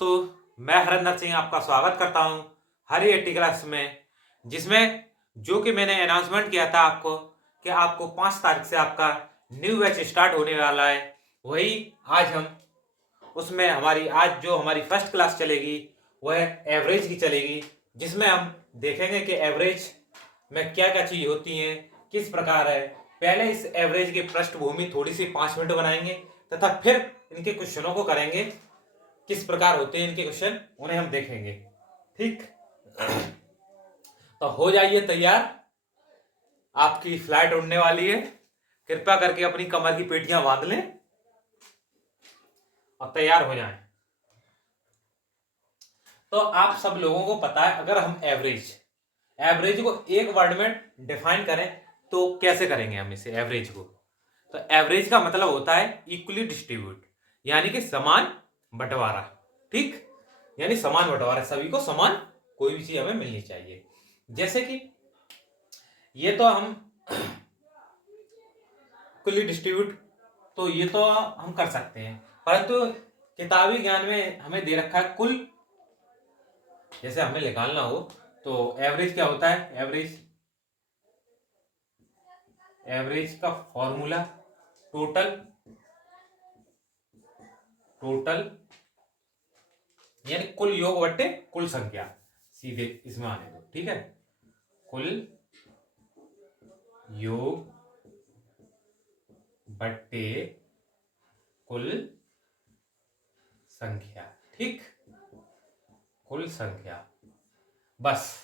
दोस्तों, मैं हरिंदर सिंह आपका स्वागत करता हूं हरी एटी क्लास में, जिसमें जो कि मैंने अनाउंसमेंट किया था आपको कि आपको 5 तारीख से आपका न्यू बैच स्टार्ट होने वाला है। वही आज हम उसमें हमारी फर्स्ट क्लास चलेगी वह एवरेज की चलेगी, जिसमें हम देखेंगे कि एवरेज में क्या क्या चीज़ होती हैं, किस प्रकार है। पहले इस एवरेज की पृष्ठभूमि थोड़ी सी 5 मिनट बनाएंगे तथा फिर इनके क्वेश्चनों को करेंगे, किस प्रकार होते हैं इनके क्वेश्चन उन्हें हम देखेंगे। ठीक, तो हो जाइए तैयार, आपकी फ्लाइट उड़ने वाली है। कृपया करके अपनी कमर की पेटियां बांध लें और तैयार हो जाएं। तो आप सब लोगों को पता है, अगर हम एवरेज को एक वर्ड में डिफाइन करें तो कैसे करेंगे हम इसे एवरेज को। तो एवरेज का मतलब होता है इक्वली डिस्ट्रीब्यूट, यानी कि समान बंटवारा। ठीक, यानी समान बंटवारा, सभी को समान कोई भी चीज हमें मिलनी चाहिए। जैसे कि ये तो हम इक्वली डिस्ट्रीब्यूट, तो ये तो हम कर सकते हैं, परंतु किताबी ज्ञान में हमें दे रखा है कुल। जैसे हमें निकालना हो तो एवरेज क्या होता है, एवरेज का फॉर्मूला टोटल यानी कुल योग बट्टे कुल संख्या, सीधे इसमें आने दो। ठीक है, कुल योग बट्टे कुल संख्या। ठीक, कुल संख्या। बस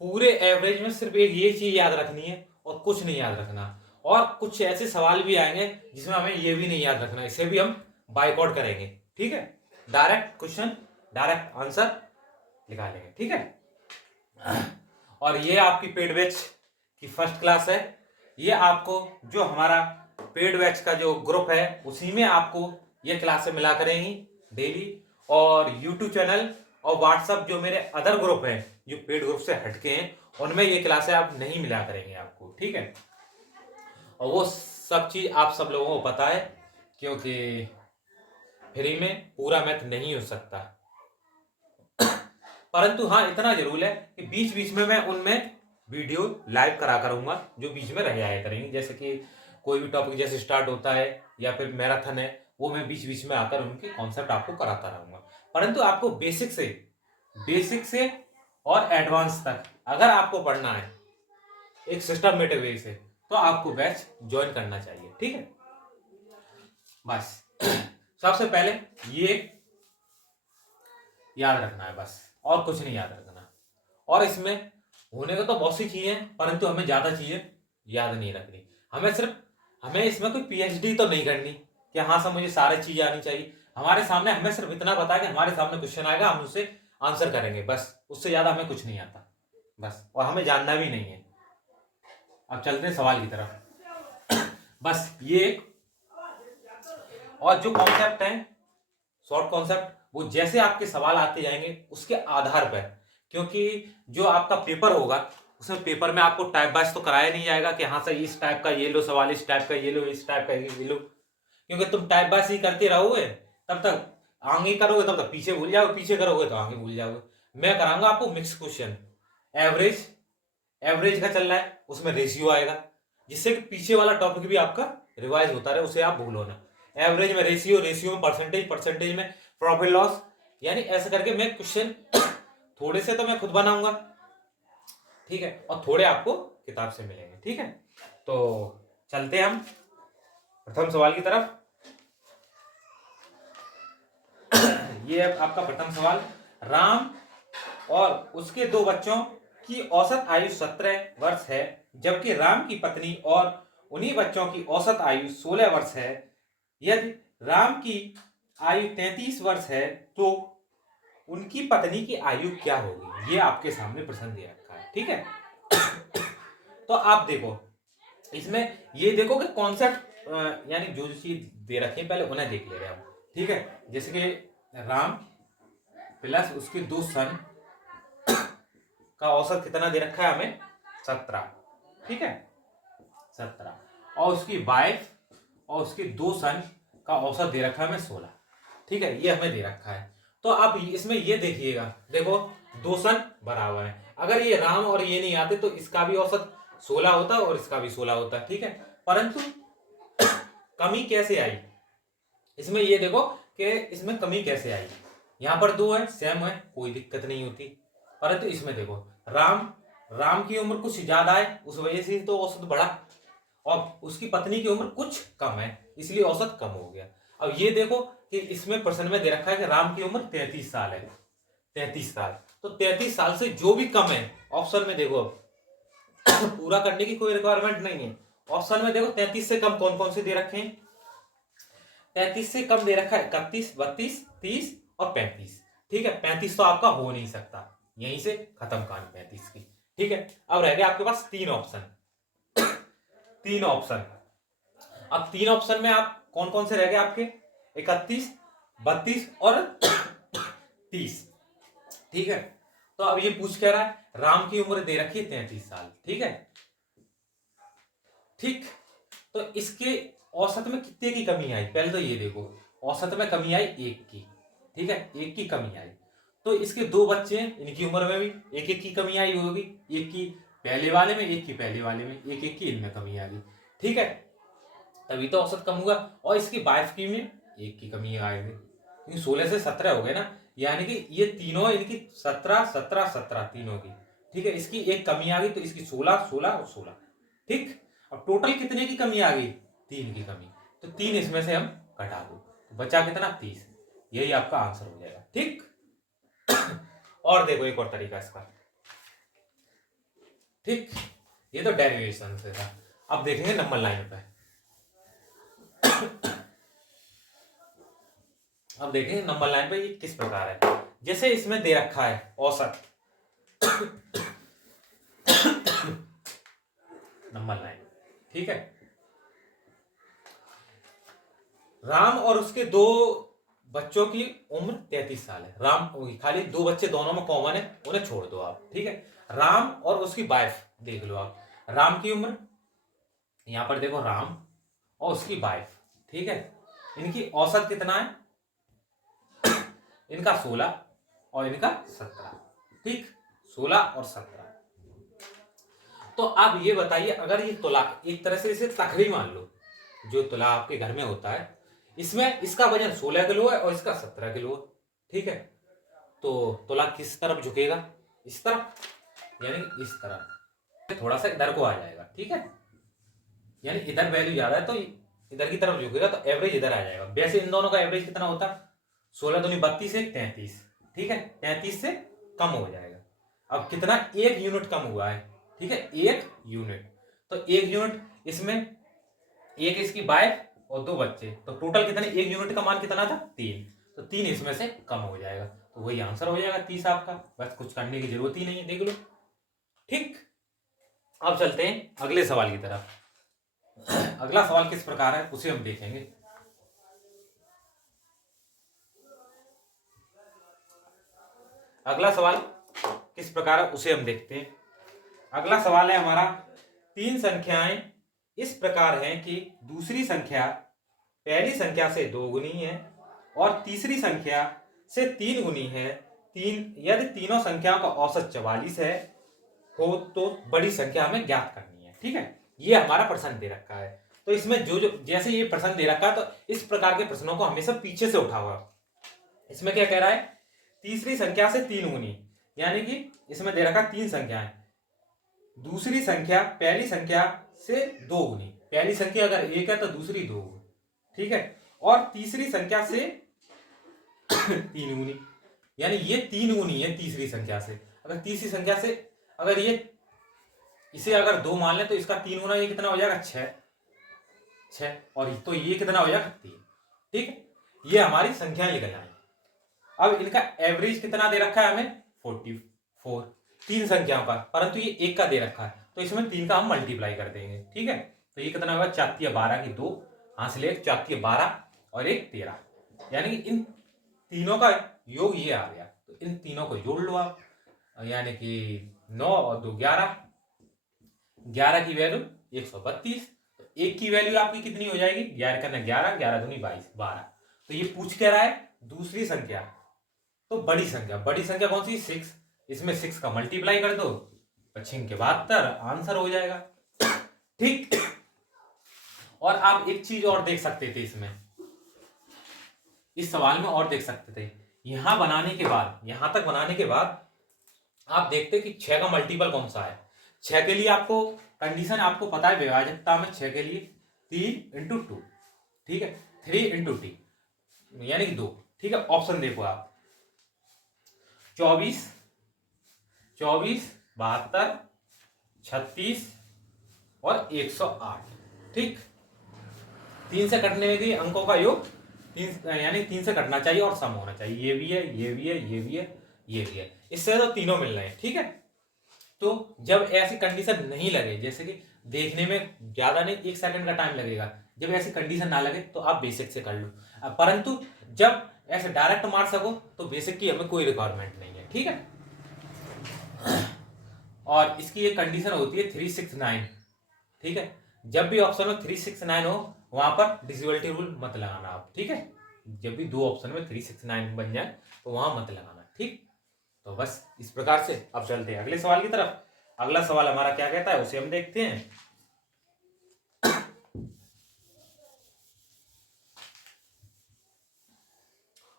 पूरे एवरेज में सिर्फ एक ये चीज याद रखनी है और कुछ नहीं याद रखना। और कुछ ऐसे सवाल भी आएंगे जिसमें हमें ये भी नहीं याद रखना, इसे भी हम बाइकआउट करेंगे। ठीक है, डायरेक्ट क्वेश्चन डायरेक्ट आंसर निकालेंगे। ठीक है, और ये आपकी पेड बैच की फर्स्ट क्लास है। ये आपको जो हमारा पेड बैच का जो ग्रुप है उसी में आपको ये क्लासें मिला करेंगी डेली। और यूट्यूब चैनल और व्हाट्सएप जो मेरे अदर ग्रुप हैं जो पेड ग्रुप से हटके हैं, उनमें ये क्लासें आप नहीं मिला करेंगे आपको। ठीक है, और वो सब चीज आप सब लोगों को पता है, क्योंकि फ्री में पूरा मैथ नहीं हो सकता। परंतु हाँ, इतना जरूर है कि बीच बीच में मैं उनमें वीडियो लाइव करा करूंगा जो बीच में रह जाया करेंगे। जैसे कि कोई भी टॉपिक जैसे स्टार्ट होता है या फिर मैराथन है, वो मैं बीच बीच में आकर उनके कॉन्सेप्ट आपको कराता रहूंगा। परंतु आपको बेसिक से और एडवांस तक अगर आपको पढ़ना है एक सिस्टमेटिक वे से, तो आपको बैच ज्वाइन करना चाहिए। ठीक है, बस सबसे पहले ये याद रखना है, बस और कुछ नहीं याद रखना। और इसमें होने को तो बहुत सी चीजें हैं, परंतु हमें ज्यादा चीजें याद नहीं रखनी। हमें इसमें कोई पीएचडी तो नहीं करनी कि हाँ सब मुझे सारी चीजें आनी चाहिए। हमारे सामने हमें सिर्फ इतना पता है कि हमारे सामने क्वेश्चन आएगा, हम उससे आंसर करेंगे, बस उससे ज्यादा हमें कुछ नहीं आता बस, और हमें जानना भी नहीं है। अब चलते हैं सवाल की तरफ। बस ये और जो कॉन्सेप्ट है, शॉर्ट कॉन्सेप्ट, वो जैसे आपके सवाल आते जाएंगे उसके आधार पर, क्योंकि जो आपका पेपर होगा उसमें पेपर में आपको टाइप वाइज तो कराया नहीं जाएगा कि हाँ सर इस टाइप का ये लो सवाल, इस टाइप का ये लो, इस टाइप का ये लो। क्योंकि तुम टाइप वाइज ही करते रहोगे तब तक आगे करोगे, तब तक पीछे भूल जाओगे, पीछे करोगे तो आगे भूल जाओगे। मैं कराऊंगा आपको मिक्स क्वेश्चन। एवरेज का चल रहा है, उसमें रेशियो आएगा, जिससे कि पीछे वाला टॉपिक भी आपका रिवाइज होता रहे, उसे आप भूलो ना। एवरेज में रेशियो में परसेंटेज में प्रॉफिट लॉस, यानी ऐसे करके मैं क्वेश्चन थोड़े से तो मैं खुद बनाऊंगा। ठीक है, और थोड़े आपको किताब से मिलेंगे। ठीक है, तो चलते हैं हम प्रथम सवाल की तरफ। ये आपका प्रथम सवाल, राम और उसके 2 बच्चों की औसत आयु 17 वर्ष है, जबकि राम की पत्नी और उन्हीं बच्चों की औसत आयु 16 वर्ष है। यदि राम की आयु 33 वर्ष है तो उनकी पत्नी की आयु क्या होगी। ये आपके सामने प्रश्न दे रखा है। ठीक है, तो आप देखो इसमें, ये देखो कि कॉन्सेप्ट यानी जो चीज दे रखी है पहले उन्हें देख ले रहे हम। ठीक है, जैसे कि राम प्लस उसके 2 सन का औसत कितना दे रखा है हमें, 17। ठीक है, 17, और उसकी वाइफ और उसके 2 सन का औसत दे रखा है हमें 16। ठीक है, ये हमें दे रखा है। तो आप इसमें ये देखिएगा, देखो दो सन बराबर है, अगर ये राम और ये नहीं आते तो इसका भी औसत 16 होता और इसका भी 16 होता, ठीक है। परंतु कमी कैसे आई इसमें, ये देखो कि इसमें कमी कैसे आई। यहां पर दो है, सेम है, कोई दिक्कत नहीं होती। परंतु इसमें देखो राम की उम्र कुछ ज्यादा है, उस वजह से तो औसत बढ़ा, और उसकी पत्नी की उम्र कुछ कम है, इसलिए औसत कम हो गया। अब ये देखो कि इसमें प्रश्न में दे रखा है कि राम की उम्र 33 साल है, 33 साल, तो 33 साल से जो भी कम है ऑप्शन में देखो, पूरा करने की कोई रिक्वायरमेंट नहीं है। ऑप्शन में देखो 33 से कम कौन कौन से दे रखे हैं, 33 से कम दे रखा है 31, 32, 30 और 35, ठीक है। 35 तो आपका हो नहीं सकता, यहीं से खत्म कहानी 35 की, ठीक है। अब रह गया आपके पास तीन ऑप्शन, तीन ऑप्शन। अब तीन ऑप्शन में आप कौन कौन से रह गए आपके, 31, 32 और 30, ठीक है। तो अब ये पूछ कह रहा है राम की उम्र दे रखी है 33 साल, ठीक है, ठीक। तो इसके औसत में कितने की कमी आई, पहले तो ये देखो, औसत में कमी आई एक की, ठीक है, एक की कमी आई। तो इसके दो बच्चे हैं, इनकी उम्र में भी एक एक की कमी आई होगी, एक की पहले वाले में, एक की पहले वाले में, एक एक की इनमें कमी आ गई, ठीक है, तभी तो औसत कम हुआ। और इसकी वाइफ की में एक की कमी आएगी, क्योंकि 16 से 17 हो गए ना, यानी कि ये तीनों इनकी 17, 17, 17 तीनों की, ठीक है। इसकी एक कमी आ गई तो इसकी 16, 16 और 16, ठीक। अब टोटल कितने की कमी आ गई, 3 की कमी, तो 3 इसमें से हम घटा दो, तो बचा कितना, 30, यही आपका आंसर हो जाएगा, ठीक। और देखो एक और तरीका इसका, ठीक, ये तो डेरिवेशन से था। अब देखेंगे नंबर लाइन पे, अब देखेंगे नंबर लाइन पे ये किस प्रकार है। जैसे इसमें दे रखा है औसत नंबर लाइन, ठीक है। राम और उसके दो बच्चों की उम्र 33 साल है, राम खाली दो बच्चे दोनों में कॉमन है, उन्हें छोड़ दो आप, ठीक है। राम और उसकी वाइफ देख लो आप, राम की उम्र यहां पर देखो, राम और उसकी वाइफ, ठीक है, इनकी औसत कितना है, इनका 16 और इनका 17, ठीक, 16 और 17। तो आप ये बताइए, अगर ये तुला, एक तरह से इसे तखरी मान लो, जो तुला आपके घर में होता है, इसमें इसका वजन 16 किलो है और इसका 17 किलो है, ठीक है। तो तुला किस तरफ झुकेगा, इस तरफ, यानी इस तरफ, थोड़ा सा इधर को आ जाएगा, ठीक है, यानी इधर वैल्यू ज्यादा है तो इधर की तरफ झुकेगा, तो एवरेज इधर आ जाएगा। वैसे इन दोनों का एवरेज कितना होता, 16 दूनी 32 है 33, ठीक है, 33 से कम हो जाएगा। अब कितना, एक यूनिट कम हुआ है, ठीक है, एक यूनिट, तो एक यूनिट इसमें, एक इसकी वाइफ और दो बच्चे, तो टोटल कितने, एक यूनिट का मान कितना था, 3, तो 3 इसमें से कम हो जाएगा, तो वही आंसर हो जाएगा 30 आपका, बस कुछ करने की जरूरत ही नहीं है, देख लो, ठीक। अब चलते हैं अगले सवाल की तरफ। अगला सवाल किस प्रकार है उसे हम देखेंगे। अगला सवाल किस प्रकार है उसे हम देखते हैं। अगला सवाल है हमारा, तीन संख्याएं इस प्रकार हैं कि दूसरी संख्या पहली संख्या से 2 गुनी है और तीसरी संख्या से 3 गुनी है। यदि तीनों संख्याओं का औसत 44 है हो तो बड़ी संख्या हमें ज्ञात करनी है, ठीक है। ये हमारा प्रश्न दे रखा है, तो इसमें जो जो जैसे ये प्रश्न दे रखा है, तो इस प्रकार के प्रश्नों को हमेशा पीछे से उठा हुआ। इसमें क्या कह रहा है, तीसरी संख्या से 3 गुनी, यानी कि इसमें दे रखा 3 संख्याएं, दूसरी संख्या पहली संख्या से 2 गुनी, पहली संख्या अगर 1 है तो दूसरी 2 गुनी, ठीक है, और तीसरी संख्या से 3 गुनी, यानी ये 3 गुनी है तीसरी संख्या से। अगर तीसरी संख्या से अगर ये इसे अगर 2 मान ले तो इसका 3 गुना ये कितना हो जाएगा, 6, और तो ये कितना हो जाएगा 3, ठीक है। ये हमारी संख्या लिख जाए। अब इनका एवरेज कितना दे रखा है हमें, 44, 3 संख्याओं का, परंतु ये 1 का दे रखा है, तो इसमें 3 का हम मल्टीप्लाई कर देंगे, ठीक है। तो ये कितना होगा, 4 या 12 की 2 हासिल, 1 4 या 12 और 1 13, यानी कि इन तीनों का योग ये आ गया, तो इन तीनों को जोड़ लो आप, यानी कि 9 और 2 11, 11 की वैल्यू 132, तो 1 की वैल्यू आपकी कितनी हो जाएगी, 11 करना 11, 11 दूनी 22, 12। तो ये पूछ कह रहा है दूसरी संख्या, तो बड़ी संख्या कौन सी? 6। इसमें 6 का मल्टीप्लाई कर दो, 5×72 आंसर हो जाएगा। ठीक। और आप एक चीज और देख सकते थे इसमें, इस सवाल में और देख सकते थे, यहां बनाने के बाद, यहां तक बनाने के बाद आप देखते कि 6 का मल्टीपल कौन सा है। 6 के लिए आपको कंडीशन आपको पता है, विभाजकता में 6 के लिए 3×2, ठीक है, 3×t यानी कि 2। ठीक है, ऑप्शन देखो आप, 24, 72, 36 और 108। ठीक, 3 से कटने में भी अंकों का योग 3 यानी 3 से कटना चाहिए और सम होना चाहिए। ये भी है, ये भी है, ये भी है, ये भी है, इससे तो तीनों मिल रहे हैं। ठीक है, तो जब ऐसी कंडीशन नहीं लगे, जैसे कि देखने में ज्यादा नहीं 1 सेकंड का टाइम लगेगा, जब ऐसी कंडीशन ना लगे तो आप बेसिक से कर लो। परंतु जब ऐसे डायरेक्ट मार सको तो बेसिक की हमें कोई रिक्वायरमेंट नहीं है। ठीक है, और इसकी एक कंडीशन होती है 369। ठीक है, जब भी ऑप्शन में 369 हो वहां पर डिविजिबिलिटी रूल मत लगाना आप। ठीक है, जब भी दो ऑप्शन में 369 बन जाए तो वहां मत लगाना। ठीक, तो बस इस प्रकार से अब चलते हैं अगले सवाल की तरफ। अगला सवाल हमारा क्या कहता है उसे हम देखते हैं।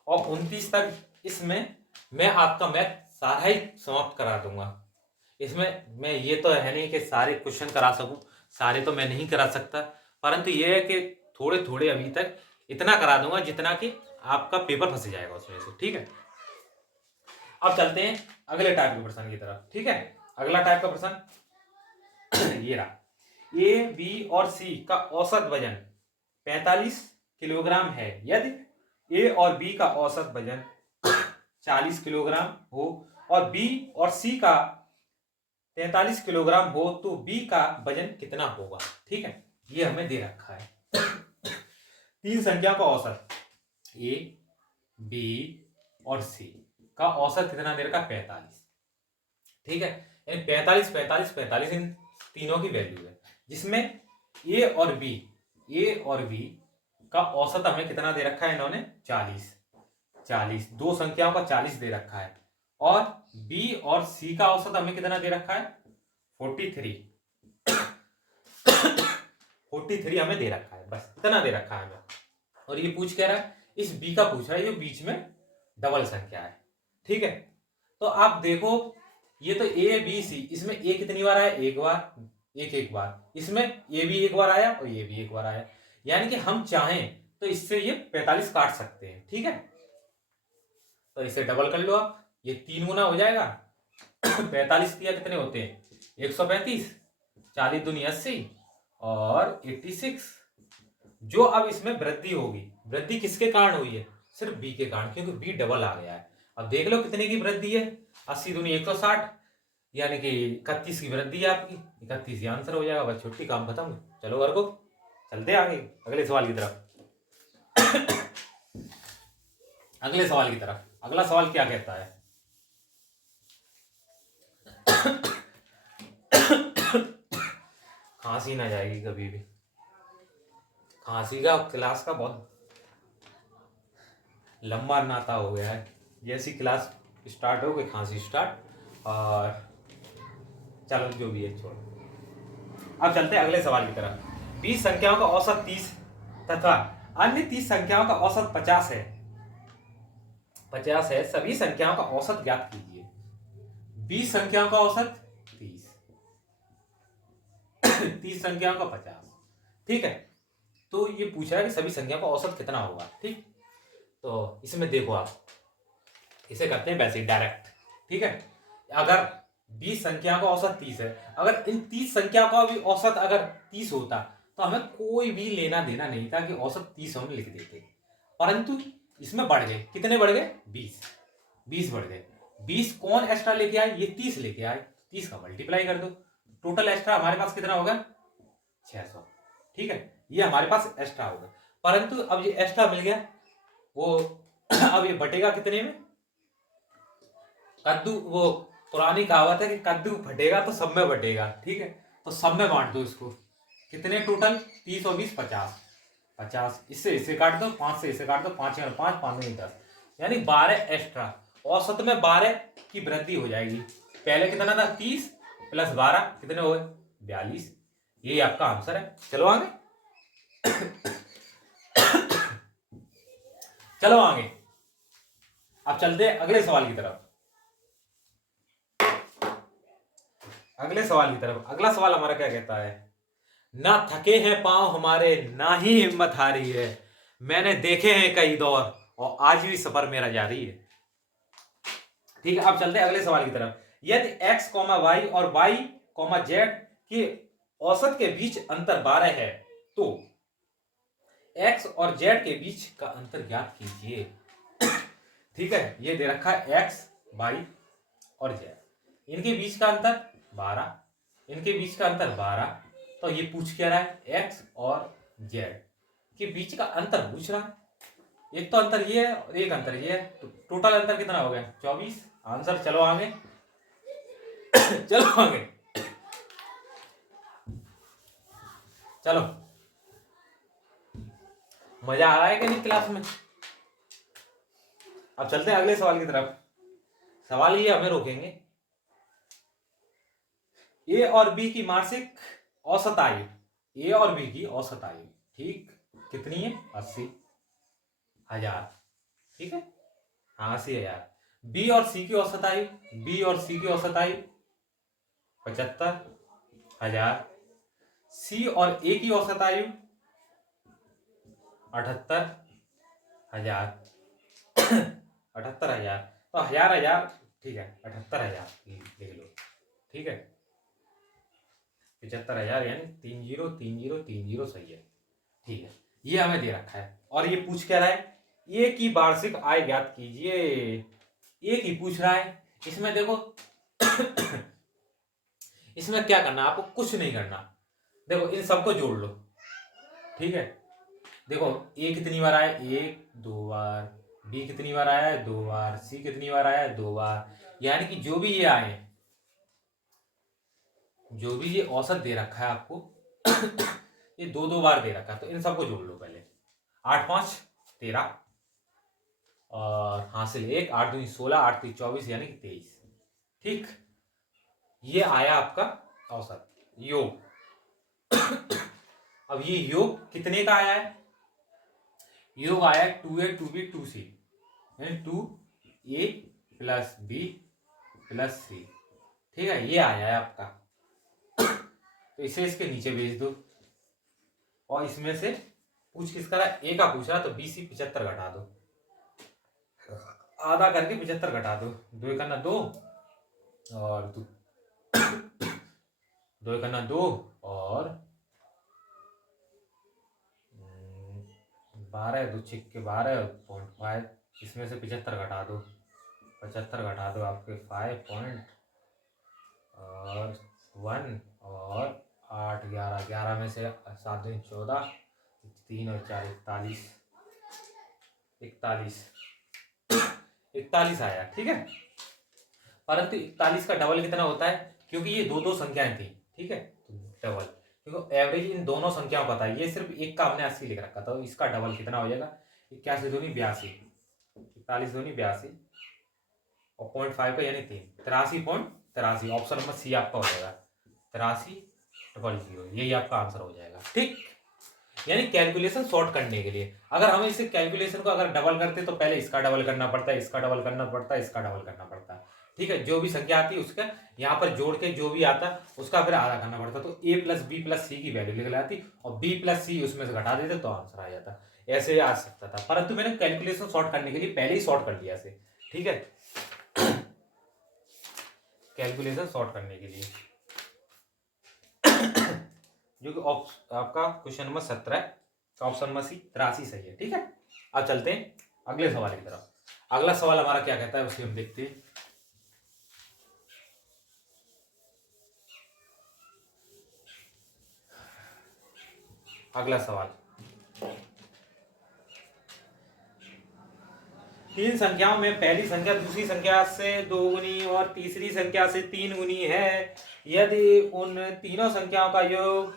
और 29 तक इसमें मैं आपका मैथ सारा ही समाप्त करा दूंगा। इसमें मैं ये तो है नहीं कि सारे क्वेश्चन करा सकूं, सारे तो मैं नहीं करा सकता, परंतु ये है कि थोड़े थोड़े अभी तक इतना करा दूंगा जितना कि आपका पेपर फंस जाएगा उसमें से। ठीक है, अब चलते हैं अगले टाइप के प्रश्न की तरफ। ठीक है, अगला टाइप का प्रश्न ये रहा, ए बी और सी का औसत वजन 45 किलोग्राम है यदि ए और बी का औसत वजन 40 किलोग्राम हो और बी और सी का 43 किलोग्राम हो तो बी का वजन कितना होगा। ठीक है, ये हमें दे रखा है। तीन संख्या का औसत ए बी और सी का औसत कितना दे रखा? 45। ठीक है, यानी 45 45 45 इन तीनों की वैल्यू है, जिसमें ए और बी का औसत हमें कितना दे रखा है इन्होंने? 40। दो संख्याओं का 40 दे रखा है, और बी और सी का औसत हमें कितना दे रखा है? 43। 43 हमें दे रखा है, बस इतना दे रखा है हमें। और ये पूछ क्या रहा है? इस बी का पूछ रहा है जो बीच में डबल संख्या है। ठीक है, तो आप देखो ये तो ए बी सी, इसमें ए कितनी बार आया? एक बार, एक बार। इसमें ए भी एक बार आया और ये भी एक बार आया, यानी कि हम चाहें तो इससे ये 45 काट सकते हैं। ठीक है, तो इसे डबल कर लो आप, ये 3 गुना हो जाएगा। 45 किया कितने होते हैं? 135, 40 दूनी 80 और 86। जो अब इसमें वृद्धि होगी, वृद्धि किसके कारण हुई है? सिर्फ बी के कारण, क्योंकि बी डबल आ गया है। अब देख लो कितने की वृद्धि है, 80 दूनी 160, यानी कि 31 की वृद्धि है आपकी, 31 ही आंसर हो जाएगा। बस छुट्टी, काम खत्म। चलो वर्गो, चलते आगे अगले सवाल की तरफ। अगले सवाल की तरफ, अगला सवाल क्या कहता है? खांसी ना जाएगी कभी भी, खांसी का क्लास का बहुत लंबा नाता हो गया है। जैसी क्लास स्टार्ट हो गई खांसी स्टार्ट। और चलो जो भी है छोड़ो, अब चलते हैं अगले सवाल की तरफ। 20 संख्याओं का औसत 30 तथा अन्य 30 संख्याओं का औसत 50 है। 50 है, सभी संख्याओं का औसत ज्ञात कीजिए। 20 संख्याओं का औसत 30, 30 संख्याओं का 50। ठीक है, तो ये पूछा है कि सभी संख्याओं का औसत कितना होगा। ठीक, तो इसमें देखो आप, इसे करते हैं वैसे डायरेक्ट। ठीक है, अगर 20 संख्या का औसत 30 है, अगर इन 30 संख्या का भी औसत अगर 30 होता तो हमें कोई भी लेना देना नहीं था कि औसत 30 हम लिख देते, परंतु इसमें बढ़ गए। कितने बढ़ गए? 20 बढ़ गए। 20 कौन एक्स्ट्रा लेके आए? ये 30 लेके आए, 30 का मल्टीप्लाई कर दो, टोटल एक्स्ट्रा हमारे पास कितना होगा? 600। ठीक है, ये हमारे पास एक्स्ट्रा होगा, परंतु अब ये एक्स्ट्रा मिल गया वो अब ये बटेगा कितने में? कद्दू, वो पुरानी कहावत है कि कद्दू फटेगा तो सब में बटेगा। ठीक है, तो सब में बांट दो इसको। कितने टोटल? 30 और 20 50, 50 इससे इसे काट दो, 5 से इसे काट दो, 5 और 5 5 में 10, यानी 12 एक्स्ट्रा। औसत में 12 की वृद्धि हो जाएगी। पहले कितना था 30 प्लस 12 कितने हो गए 42। यही आपका आंसर है। चलो आगे। चलो आगे, अब चलते हैं अगले सवाल की तरफ। अगले सवाल की तरफ, अगला सवाल हमारा क्या कहता है, ना थके हैं पांव हमारे ना ही हिम्मत हारी है, मैंने देखे हैं कई दौर और आज भी सफर मेरा जारी है। ठीक है, अब चलते हैं अगले सवाल की तरफ। यदि x, y और y, z के औसत के बीच अंतर 12 है तो x और z के बीच का अंतर ज्ञात कीजिए। ठीक है, ये दे रखा है x, y और z, इनके बीच का अंतर 12, इनके बीच का अंतर 12, तो ये पूछ क्या रहा है x और z के बीच का अंतर पूछ रहा है। एक तो अंतर ये है और एक अंतर ये है, तो टोटल अंतर कितना हो गया 24 आंसर। चलो आगे। चलो आगे, चलो। मजा आ रहा है कि नहीं क्लास में? अब चलते हैं अगले सवाल की तरफ। सवाल ये हमें रोकेंगे, ए और बी की मासिक औसत आयु, ए और बी की औसत आयु, ठीक कितनी है 80,000। ठीक है, हाँ 80,000। बी और सी की औसत आयु, बी और सी की औसत आयु 75,000। सी और ए की औसत आयु 78,000। 78,000, तो हजार हजार, ठीक है 78,000 लिख लो। ठीक है, 75,000 यानी 30,30,30 सही है। ठीक है, ये हमें दे रखा है और ये पूछ क्या रहा है, ए की वार्षिक आय ज्ञात कीजिए। ए की पूछ रहा है, इसमें देखो इसमें क्या करना, आपको कुछ नहीं करना। देखो इन सबको जोड़ लो। ठीक है, देखो ए कितनी बार आया 1 2 बार, बी कितनी बार आया है 2 बार, सी कितनी बार आया है 2 बार, यानी कि जो भी ये आए, जो भी ये औसत दे रखा है आपको ये 2 बार दे रखा है, तो इन सबको जोड़ लो पहले। 8 5 13 और हासिल 1, 8 2 16, 8 3 24 यानी कि 23। ठीक, ये आया आपका औसत योग। अब ये योग कितने का आया है, योग आया है 2a 2b 2c यानी 2a plus b plus c। ठीक है, ये आया है आपका। तो इसे इसके नीचे भेज दो और इसमें से पूछ किसका रहा है, ए का पूछ रहा, तो बी सी 75 घटा दो, आधा करके 75 घटा दो, 2 करना 2 और 2 करना 2 और 12 2 6 के 12.5, इसमें से 75 घटा दो, 75 घटा दो आपके 5 और 1 और 8 11, 11 में से 7 2 14, 3 और 4 41, 41 आया। ठीक है, परंतु 41 का डबल कितना होता है, क्योंकि ये दो संख्याएं थी। ठीक है, तो डबल, क्योंकि एवरेज इन दोनों संख्याओं का था, ये सिर्फ एक का हमने 80 लिख रखा था, इसका डबल कितना हो जाएगा 81 दूनी 82, 41 दूनी 82 और 0.5 का यानी 3, 83.83। ऑप्शन नंबर सी आपका हो जाएगा 8300, यही आपका आंसर हो जाएगा। ठीक, यानी कैलकुलेशन शॉर्ट करने के लिए अगर हम इसे कैलकुलेशन को अगर डबल करते तो पहले इसका डबल करना पड़ता है, इसका डबल करना पड़ता है, इसका डबल करना पड़ता है। ठीक है, जो भी संख्या आती है उसका यहाँ पर जोड़ के जो भी आता उसका फिर आधा करना पड़ता, तो a प्लस बी प्लस सी की वैल्यू निकल आती और b प्लस सी उसमें से घटा देते तो आंसर आ जाता। ऐसे आ सकता था, परंतु मैंने कैलकुलेशन शॉर्ट करने के लिए पहले ही शॉर्ट कर दिया इसे। ठीक है, कैलकुलेशन शॉर्ट करने के लिए जो कि आपका क्वेश्चन नंबर 17 का ऑप्शन नंबर सी 83 सही है। ठीक है, अब चलते हैं अगले सवाल की तरफ। अगला सवाल हमारा क्या कहता है उसे हम देखते हैं। अगला सवाल, 3 संख्याओं में पहली संख्या दूसरी संख्या से 2 गुनी और तीसरी संख्या से 3 गुनी है, यदि उन तीनों संख्याओं का योग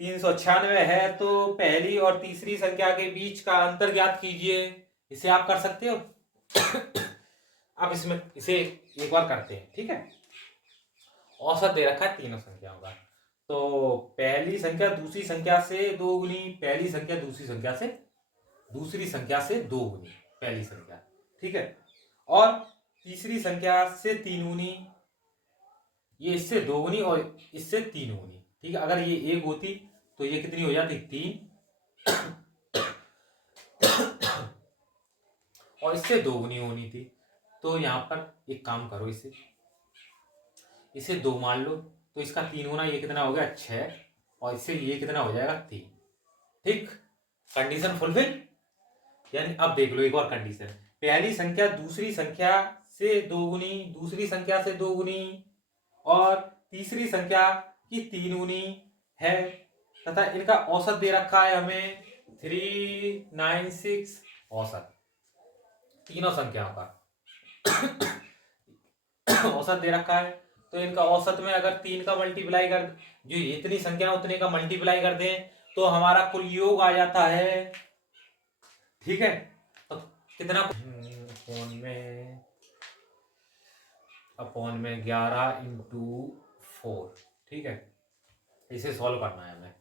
396 है तो पहली और तीसरी संख्या के बीच का अंतर ज्ञात कीजिए। इसे आप कर सकते हो। अब इसमें इसे एक बार करते हैं, ठीक है। औसत दे रखा है तीनों संख्याओं का। तो पहली संख्या दूसरी संख्या से दो गुनी, पहली संख्या दूसरी संख्या से, दूसरी संख्या से दो गुनी पहली संख्या, ठीक है। और तीसरी संख्या से तीन गुनी, ये इससे दो गुनी और इससे तीन गुनी, ठीक है। अगर ये एक होती तो ये कितनी हो जाती, तीन, और इससे दो गुनी होनी थी। तो यहाँ पर एक काम करो, इसे दो मान लो, तो इसका तीन गुना ये कितना हो गया, छः, और इससे ये कितना हो जाएगा, तीन, ठीक। Condition fulfil. यानी अब देख लो एक और कंडीशन, पहली संख्या दूसरी संख्या से दो गुनी, दूसरी संख्या से दो गुनी, और तीसरी संख्या की तीन गुनी है, तथा इनका औसत दे रखा है हमें 396, औसत तीनों संख्याओं का औसत दे रखा है। तो इनका औसत में अगर तीन का मल्टीप्लाई कर, जो इतनी संख्या उतने का मल्टीप्लाई कर दें तो हमारा कुल योग आ जाता है, ठीक है। तो कितना, अपॉन में 11 इंटू 4, ठीक है। इसे सॉल्व करना है हमें।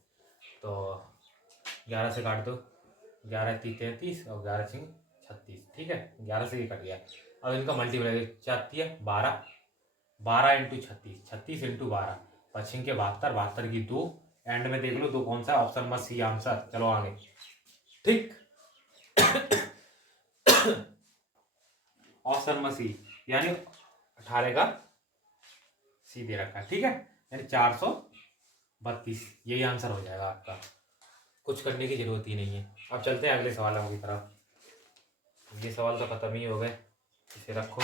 तो 11 से काट दो, 11 × 3 = 33 और 11 × 6 = 36, ठीक है। 11 से ये कट गया। अब इनका मल्टीप्लाई, 4 × 12, 12 × 36, 36 × 12, 5 के 72, 72 की 2, एंड में देख लो दो कौन सा, ऑप्शन में सी आंसर। चलो आगे, ठीक। ऑप्शन में सी, यानी 18 का सी दे रखा है, ठीक है। यानी 432, यही आंसर हो जाएगा आपका, कुछ करने की जरूरत ही नहीं है। अब चलते हैं अगले सवालों की तरफ। ये सवाल तो खत्म ही हो गए, इसे रखो।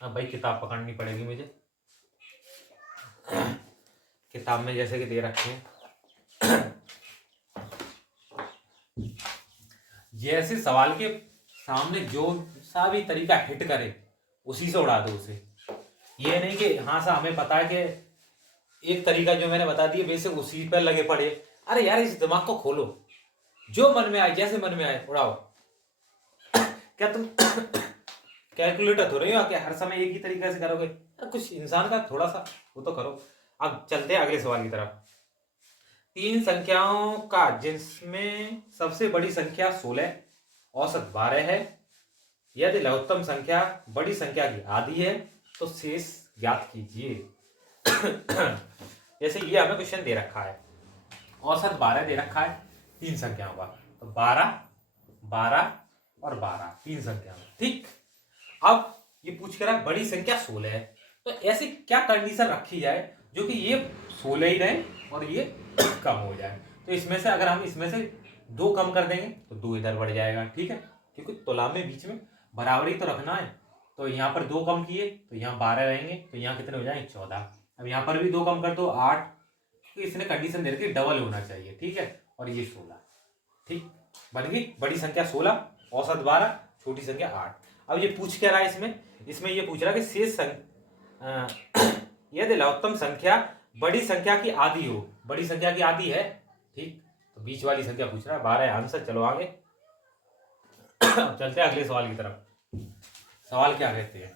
अब भाई किताब पकड़नी पड़ेगी मुझे। किताब में जैसे कि दे रखे हैं, जैसे सवाल के सामने जो सा भी तरीका हिट करे उसी से उड़ा दो उसे। ये नहीं कि हाँ सा हमें पता है कि एक तरीका जो मैंने बता दिया बेसिक उसी पर लगे पड़े। अरे यार इस दिमाग को खोलो, जो मन में आए, जैसे मन में आए उड़ाओ। क्या तुम कैलकुलेटर थोड़े हो क्या हर समय एक ही तरीके से करोगे? कुछ इंसान का थोड़ा सा वो तो करो। अब चलते हैं अगले सवाल की तरफ। तीन संख्याओं का जिसमें सबसे बड़ी संख्या 16, औसत 12 है, यदि लघुत्तम संख्या बड़ी संख्या की आधी है तो शेष ज्ञात कीजिए। जैसे ये हमें क्वेश्चन दे रखा है, औसत 12 दे रखा है तीन संख्याओं का, तो 12, 12 और 12 तीन संख्याओं, ठीक। अब ये पूछ कर बड़ी संख्या 16 है, तो ऐसी क्या कंडीशन रखी जाए जो कि ये 16 ही रहे और ये कम हो जाए। तो इसमें से अगर हम इसमें से दो कम कर देंगे तो दो इधर बढ़ जाएगा, ठीक है, क्योंकि तुला में बीच में बराबरी तो रखना है। तो यहाँ पर दो कम किए तो यहाँ 12 रहेंगे, तो यहाँ कितने हो जाएंगे 14। अब यहाँ पर भी दो कम कर दो 8, तो इसने कंडीशन दे रखी डबल होना चाहिए, ठीक है, और ये 16, ठीक। बन गई बड़ी संख्या 16, औसत 12, छोटी संख्या 8। अब ये पूछ क्या रहा है इसमें ये पूछ रहा है कि शेष यदि लघुत्तम संख्या बड़ी संख्या की आधी हो, बड़ी संख्या की आधी है, ठीक, तो बीच वाली संख्या पूछ रहा है, 12 आंसर। चलो आगे। चलते हैं अगले सवाल की तरफ। सवाल क्या कहते हैं?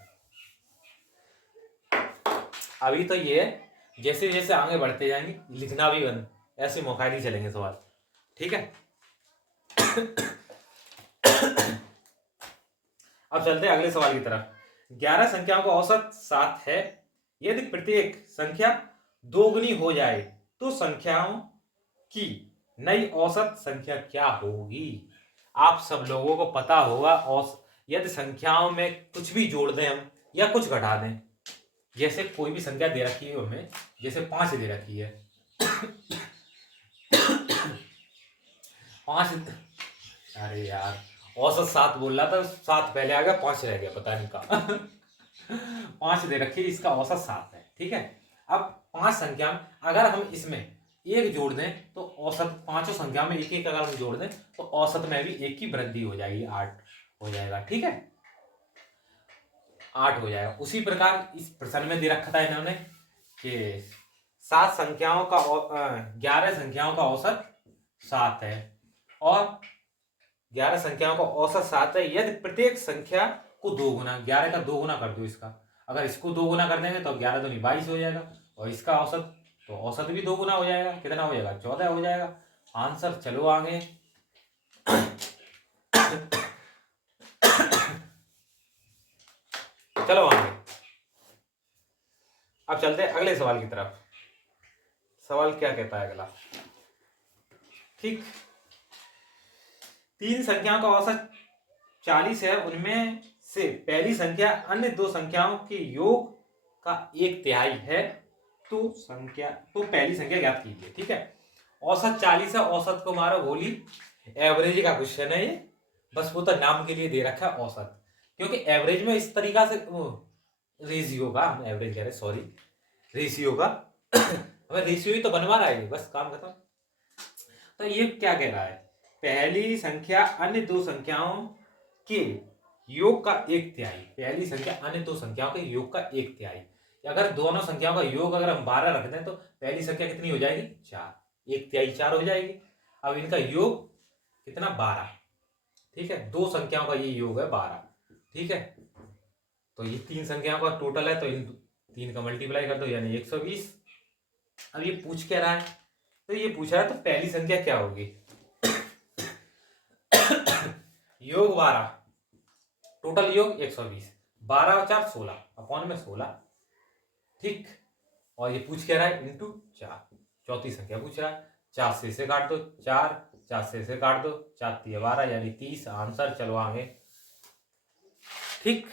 अभी तो ये जैसे जैसे आगे बढ़ते जाएंगे लिखना भी बंद, ऐसे मौका नहीं चलेंगे सवाल, ठीक है। अब चलते हैं अगले सवाल की तरफ। 11 संख्याओं का औसत 7 है, यदि प्रत्येक संख्या दोगुनी हो जाए तो संख्याओं की नई औसत संख्या क्या होगी? आप सब लोगों को पता होगा, यदि संख्याओं में कुछ भी जोड़ दें हम या कुछ घटा दें, जैसे कोई भी संख्या दे रखी है हमें, जैसे 5 दे रखी है 5, अरे यार औसत 7 बोल रहा था, 7 पहले आ गया 5 रह गया, पता नहीं कहा। 5 दे रखी है, इसका औसत 7 है, ठीक है। अब 5 संख्या में अगर हम इसमें एक जोड़ दें तो औसत, पांचों संख्या में एक एक अगर हम जोड़ दें तो औसत में भी एक की वृद्धि हो जाएगी, 8 हो जाएगा, ठीक है, 8 हो जाएगा। उसी प्रकार इस प्रश्न में दे रखा था इन्होंने कि 7 संख्याओं का 11 संख्याओं का औसत 7 है और 11 संख्याओं का औसत 7 है यदि प्रत्येक संख्या को 2 गुना, 11 का 2 गुना कर दो इसका। अगर इसको 2 गुना कर देंगे तो 11 दूनी 22 हो जाएगा, और इसका औसत, तो औसत भी 2 गुना हो जाएगा, कितना हो जाएगा 14 हो जाएगा आंसर। चलो आगे। चलो आगे, अब चलते हैं अगले सवाल की तरफ। सवाल क्या कहता है अगला? ठीक, 3 संख्याओं का औसत 40 है, उनमें से पहली संख्या अन्य 2 संख्याओं के योग का 1/3 है, तो पहली संख्या ज्ञात कीजिए। ठीक है, औसत 40 है, औसत को मारो गोली। एवरेज का क्वेश्चन है ये, बस वो तो नाम के लिए दे रखा है औसत, क्योंकि एवरेज में इस तरीका से रेशियो का, एवरेज कह रहे सॉरी, रेशियो का हमें रेशियो ही तो बनवा रहा है, बस काम खत्म। तो ये क्या कह रहा है? पहली संख्या अन्य 2 संख्याओं के योग का 1/3, पहली संख्या अन्य 2 संख्याओं के योग का 1/3। अगर दोनों संख्याओं का योग अगर हम 12 रख दें तो पहली संख्या कितनी हो जाएगी? 4, 1/3 4 हो जाएगी। अब इनका योग कितना? 12। ठीक है, 2 संख्याओं का ये योग है 12। ठीक है, तो ये 3 संख्याओं का टोटल है, तो इन 3 का मल्टीप्लाई कर दो यानी 120। अब ये पूछ क्या रहा है? तो ये पूछ रहा है तो पहली संख्या क्या होगी? योग 12, टोटल योग 120, 12 और 4 16, अपॉन में 16। ठीक, और ये पूछ क्या रहा है? इंटू 4, चौथी संख्या पूछ रहा है। 4 से इसे काट दो, 4 4 से इसे काट दो, 4 3 12 यानी 30 आंसर। चलो आगे। ठीक।